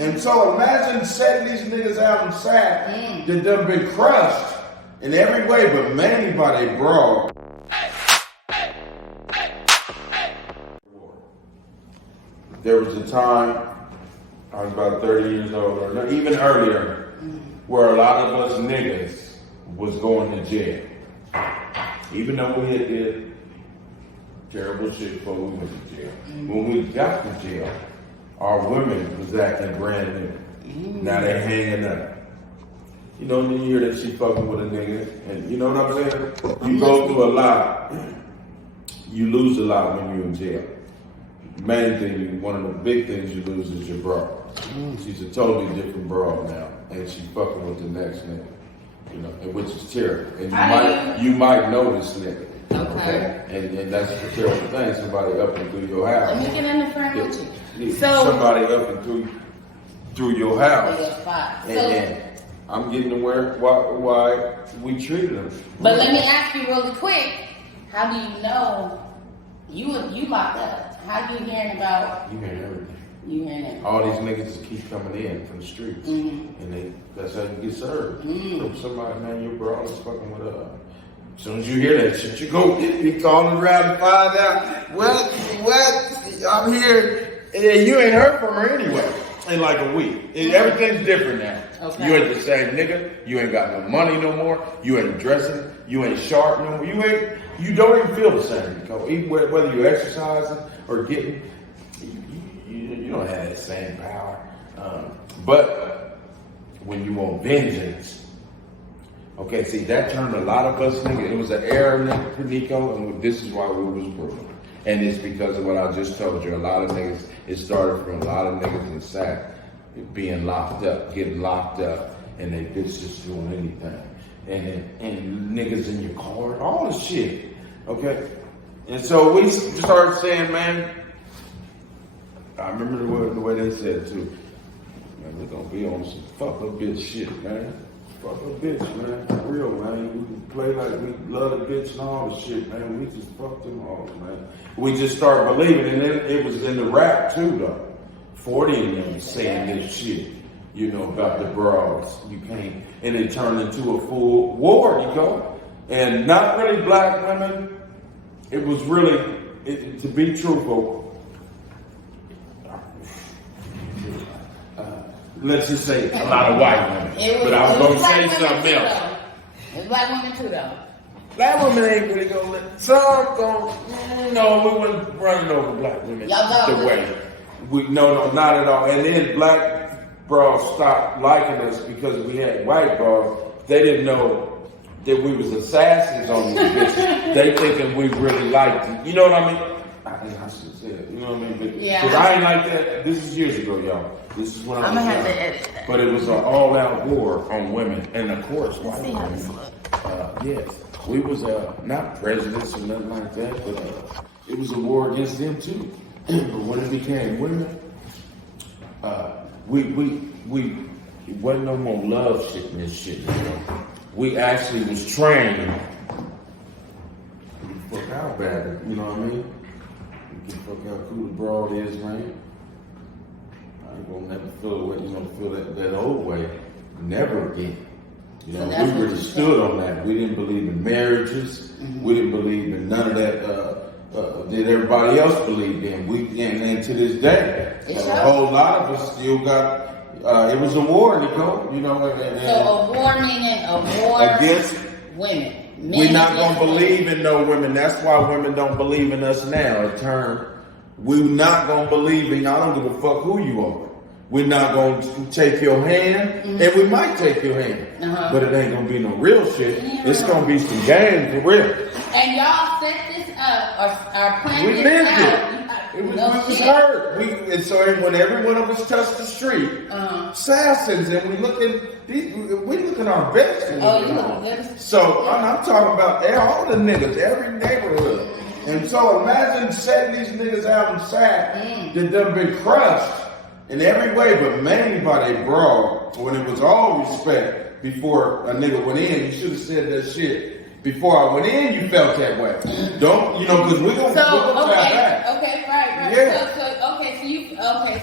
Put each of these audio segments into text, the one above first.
And so imagine setting these niggas out in sack that done been crushed in every way, but mainly by their bra. There was a time, I was about 30 years old, or even earlier, where a lot of us niggas was going to jail. Even though we had did terrible shit before we went to jail. When we got to jail, our women was acting brand new. Now they hanging up. You know, you hear that she fucking with a nigga, and you know what I'm saying? You go through a lot. You lose a lot when you're in jail. Main thing, one of the big things you lose is your bra. She's a totally different bra now, and she fucking with the next nigga. You know, which is terrible. And you might know this nigga. Okay. And that's a terrible thing. Somebody up and through your house. Let me get in the front with you. Somebody up and through your house. And I'm getting to why we treated them. But let me ask you really quick. How do you know you locked up? How you hearing about? You hearing everything. You hearing it. All these niggas just keep coming in from the streets, and that's how you get served. From somebody, man, your bro is fucking with us. As soon as you hear that shit, you go be calling around to find out. What? I'm here. And you ain't heard from her anyway in like a week. And everything's different now. Okay. You ain't the same nigga. You ain't got no money no more. You ain't dressing. You ain't sharp no more. You don't even feel the same. Even whether you're exercising or getting, you don't have that same power. But when you want vengeance, okay, see, that turned a lot of us niggas. It was an era, Nico, and this is why we was brutal. And it's because of what I just told you. A lot of niggas, it started from a lot of niggas in sack being locked up, getting locked up, and they bitch just doing anything. And niggas in your car, all this shit. Okay? And so we started saying, man, I remember the way they said it too. Man, we're gonna be on some fuck a bitch shit, man. Fuck a bitch, man. For real, man. We can play like we love the bitch and all the shit, man. We just fucked them all, man. We just started believing, and then it was in the rap too, though. 40 of them saying this shit, you know, about the bras. You can't, and it turned into a full war, you know. And not really black women. It was really, to be truthful, let's just say a lot of white women. But I was going to say something else. It's black women too, though. Black women ain't really going to let some go. No, we weren't running over black women the way. No, not at all. And then black bras stopped liking us because we had white bras. They didn't know that we was assassins on these bitches. They thinking we really liked them. You know what I mean? I should have said it. You know what I mean? Because I ain't like that. This is years ago, y'all. This is when I was young. Have to edit that. But it was an all-out war on women. And of course, white women. Yes. We was not prejudice or nothing like that, but it was a war against them too. But when it became women, it wasn't no more love shit in this shit, you know. We actually was trained. Fuck how bad, you know what I mean? You can fuck how cool the broad is, man. I ain't gonna never feel that old way. Never again. You know, we really stood on that. We didn't believe in marriages. We didn't believe in none of that that everybody else believed in. And to this day, a whole lot of us still got. It was a war, Nicole. You know, so a war meaning a war against women. We're not gonna believe in no women. That's why women don't believe in us now. A term. We're not gonna believe in. I don't give a fuck who you are. We're not going to take your hand, and we might take your hand, but it ain't going to be no real shit. It's going to be some game for real. And y'all set this up, or planned this out. We was hurt. And so when every one of us touched the street, assassins, and we looking our best. So I'm talking about all the niggas, every neighborhood. And so imagine setting these niggas out in sack that done been crushed in every way, but mainly by their bra. When it was all respect before a nigga went in, you should have said that shit. Before I went in, you felt that way. Don't, because we're gonna try that. Okay, right. Yeah.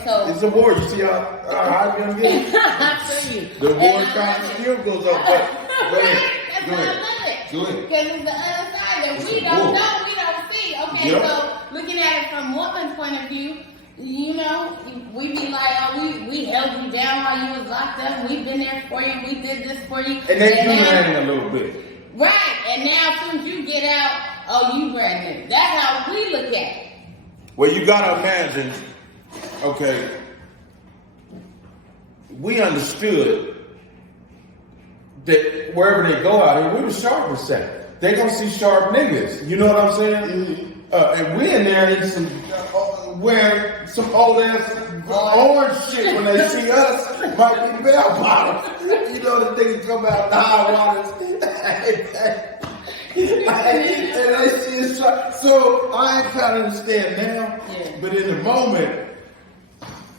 Okay, so it's a war. You see how high them get? I feel you. The war And I kind love of it. still goes up. But go ahead. That's Go why I ahead. love it. Go ahead. Because it's the other side that It's we a don't war. know, we don't see. Okay, Yep. so looking at it from woman's point of view, you know, we be like, oh, we held you down while you was locked up. We've been there for you. We did this for you. And they do now- hang a little bit. Right, and now as soon as you get out, oh, you brand new. That's how we look at it. Well, you gotta imagine, okay, we understood that wherever they go out here, we were sharp as that. They gonna see sharp niggas. You know what I'm saying? And we in there in some wearing some old ass orange shit when they see us, might be bell bottoms. You know the niggas come out in high waters. And they see us try. So I ain't kind of understand now. Yeah. But in the moment,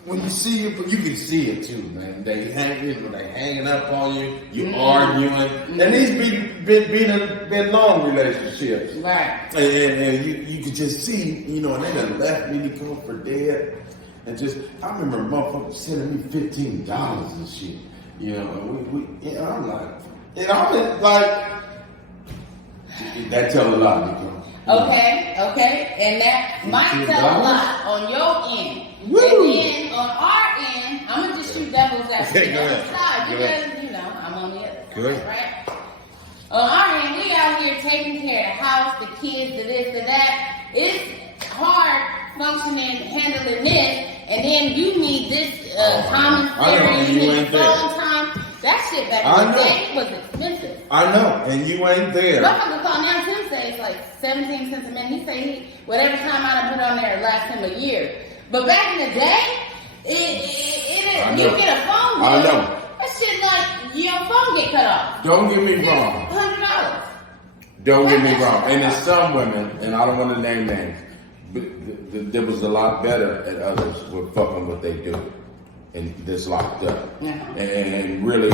when you see it, you can see it too, man. They hanging up on you, you arguing, and these been long relationships, Right. and you could just see, you know, and they done left me to go for dead, and just I remember motherfuckers sending me $15 and shit, you know, and and I'm like, that tell a lot, Nico. Okay, and that might tell a lot on your end. Woo. And then on our end, I'm gonna just shoot devil's advocate Okay, go on the ahead. side Go because you know I'm on the other side, Good. right? On our end, we out here taking care of the house, the kids, the this, the that. It's hard functioning, handling this, and then you need this common I know, theory, you you ain't need there. phone time. That shit back I in the know. day was expensive. I know, and you ain't there. Motherfucker call now Tim say it's like 17 cents a minute. He say whatever time I done put on there lasts him a year. But back in the day, I you know. get a phone bill. I know. That shit like your phone get cut off. Don't get me wrong. $100. Don't get me wrong. And there's some women, and I don't want to name names, but there was a lot better at others with fucking what they do, and this locked up, and really.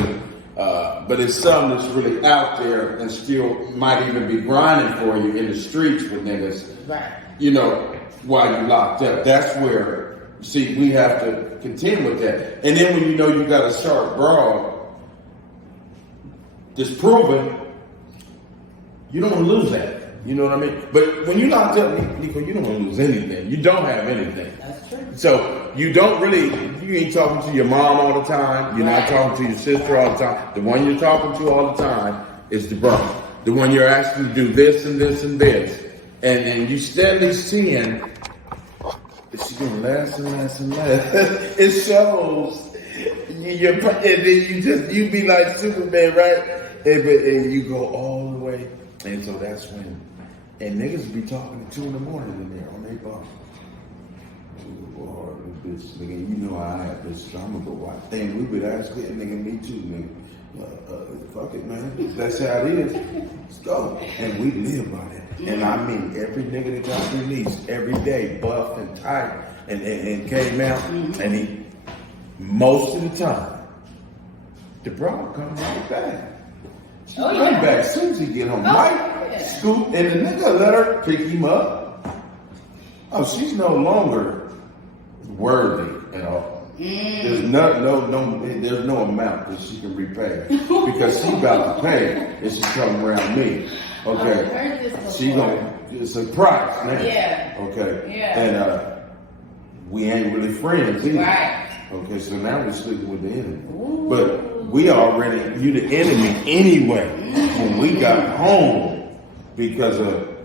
But it's some that's really out there and still might even be grinding for you in the streets with niggas. Right. You know, while you locked up. That's where, see, we have to contend with that. And then when you know you got a sharp broad that's proven, you don't want to lose that. You know what I mean? But when you locked up, Nico, you don't want to lose anything. You don't have anything. That's true. So you don't really, you ain't talking to your mom all the time. You're not talking to your sister all the time. The one you're talking to all the time is the brother. The one you're asking to do this and this and this. And you steadily seeing it's getting less and less and less. It shows. And then you be like Superman, right? And you go all the way. And so that's when, and niggas be talking at 2 in the morning in there on their bunk. Lord, bitch, nigga, you know how I have this. I'm gonna go watch. Damn, we been asking nigga, me too, nigga. Fuck it, man. That's how it is. Let's go. And we live by that. And I mean, every nigga that got released every day, buff and tight, and came out, and he, most of the time, the bro comes right back. She come back as soon as he get home. Mike scoop, and the nigga let her pick him up. Oh, she's no longer worthy at all. There's there's no amount that she can repay because she about to pay if she come around me. Okay, she gonna it's a price now. Yeah. Okay. Yeah. And we ain't really friends either. Right. Okay, so now we're sleeping with the enemy. But we already, you the enemy anyway when we got home because of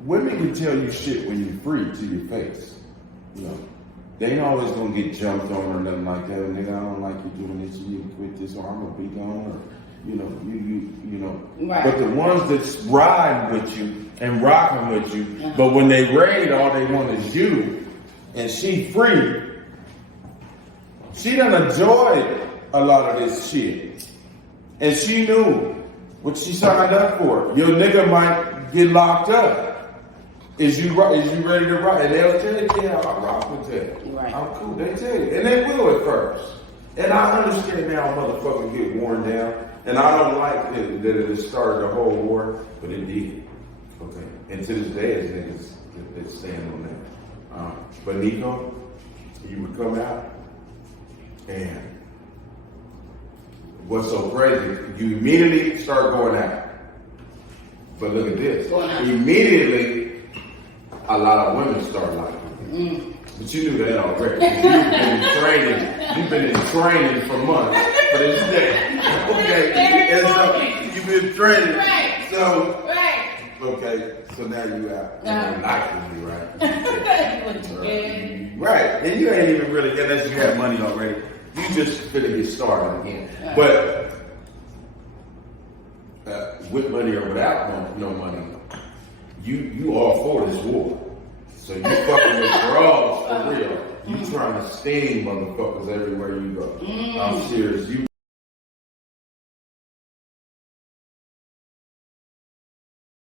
women can tell you shit when you're free to your face. You know, they ain't always gonna get jumped on or nothing like that. Nigga, I don't like you doing this. You need to quit this, or I'm gonna be gone. Or you know, you know. Right. But the ones that's riding with you and rocking with you, but when they raid, all they want is you, and she free. She done enjoyed a lot of this shit, and she knew what she signed up for. Your nigga might get locked up. Is you ready to rock? And they'll tell you, yeah, I rock with that. Right. I'm cool. They tell you, and they will at first. And I understand now, motherfuckers get worn down, and I don't like that it started the whole war, but it did. Okay. And to this day, as niggas, that stand on that. But Nico, you would come out, and what's so crazy, you immediately start going out. But look at this. Immediately, a lot of women start liking you. But you knew that already. You've been in training for months for this thing. Okay. And so you've been training. Right. So, Right. okay, so now you out. And they liking you, right? Right. And you ain't even really, unless you have money already. You just finna get started again. But with money or without no money, you all for this war. So you fucking with bras for real. You trying to sting motherfuckers everywhere you go. I'm serious. You